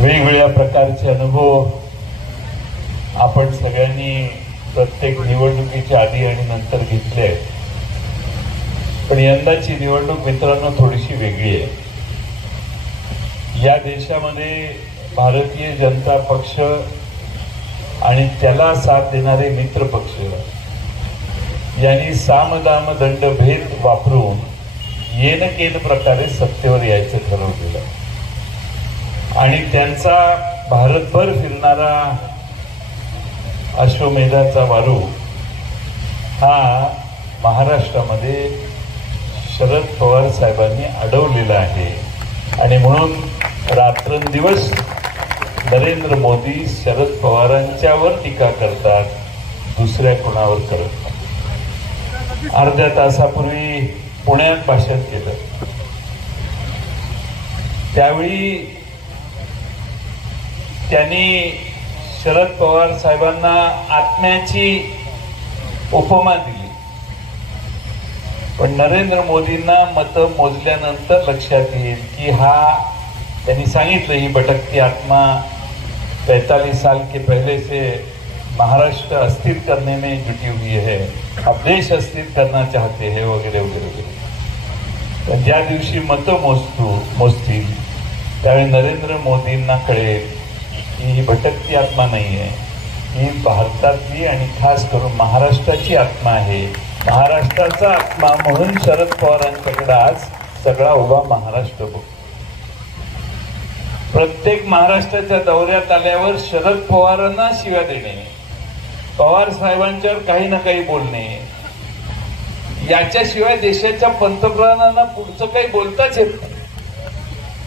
वेगवेगळ्या प्रकारचे अनुभव आपण सगळ्यांनी प्रत्येक निवडणुकीच्या आधी आणि नंतर घेतले आहेत. पण यंदाची निवडणूक मित्रांनो थोडीशी वेगळी आहे. या देशामध्ये भारतीय जनता पक्ष आणि त्याला साथ देणारे मित्र पक्ष यांनी सामदाम दंडभेद वापरून येनकेन प्रकारे सत्तेवर यायचं ठरवलेलं आणि त्यांचा भारतभर फिरणारा अश्वमेधाचा वारू हा महाराष्ट्रामध्ये शरद पवार साहेबांनी अडवलेला आहे. आणि म्हणून रात्रंदिवस नरेंद्र मोदी शरद पवारांच्यावर टीका करतात, दुसऱ्या कोणावर करत नाही. अर्ध्या तासापूर्वी पुण्यात भाषण केलं, त्यावेळी त्यांनी शरद पवार साहेबांना आत्म्याची उपमा दिली. पण नरेंद्र मोदींना मतं मोजल्यानंतर लक्षात येईल की हा, त्यांनी सांगितलं, ही भटकती आत्मा 45 साल के पहले से महाराष्ट्र अस्थिर करने में जुटी हुई है, अब देश अस्थिर करना चाहते हैं वगैरे वगैरे वगैरे. तर ज्या दिवशी मतं मोजतील त्यावेळी नरेंद्र मोदींना कळेल की ही भटकती आत्मा नाही आहे, ही भारतातली आणि खास करून महाराष्ट्राची आत्मा आहे. महाराष्ट्राचा आत्मा म्हणून शरद पवारांच्याकडे आज सगळा उभा महाराष्ट्र बघतो. प्रत्येक महाराष्ट्राच्या दौऱ्यात आल्यावर शरद पवारांना शिव्या देणे, पवार साहेबांच्यावर काही ना काही बोलणे, याच्याशिवाय देशाच्या पंतप्रधानांना पुढचं काही बोलताच येत नाही.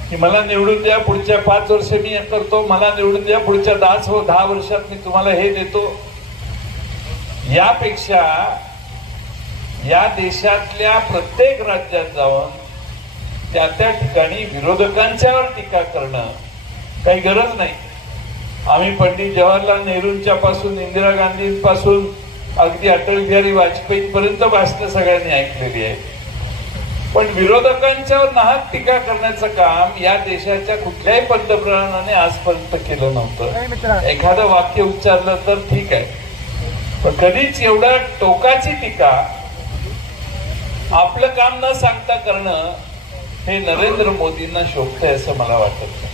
की मला निवडून द्या, पुढच्या 5 वर्ष मी हे करतो, मला निवडून द्या, पुढच्या 10 वर्षात मी तुम्हाला हे देतो. यापेक्षा या देशातल्या प्रत्येक राज्यात जाऊन त्या त्या ठिकाणी विरोधकांच्यावर टीका करणं काही गरज नाही. आम्ही पंडित जवाहरलाल नेहरूंच्या पासून इंदिरा गांधींपासून अगदी अटल बिहारी वाजपेयी पर्यंत भाषणं सगळ्यांनी ऐकलेली आहे. पण विरोधकांच्यावर नाहक टीका करण्याचं काम या देशाच्या कुठल्याही पंतप्रधानाने आजपर्यंत केलं नव्हतं. एखादं वाक्य उच्चारलं तर ठीक आहे, पण कधीच एवढ्या टोकाची टीका आपलं काम न सांगता करणं हे नरेंद्र मोदींना शोभतंय असं मला वाटत.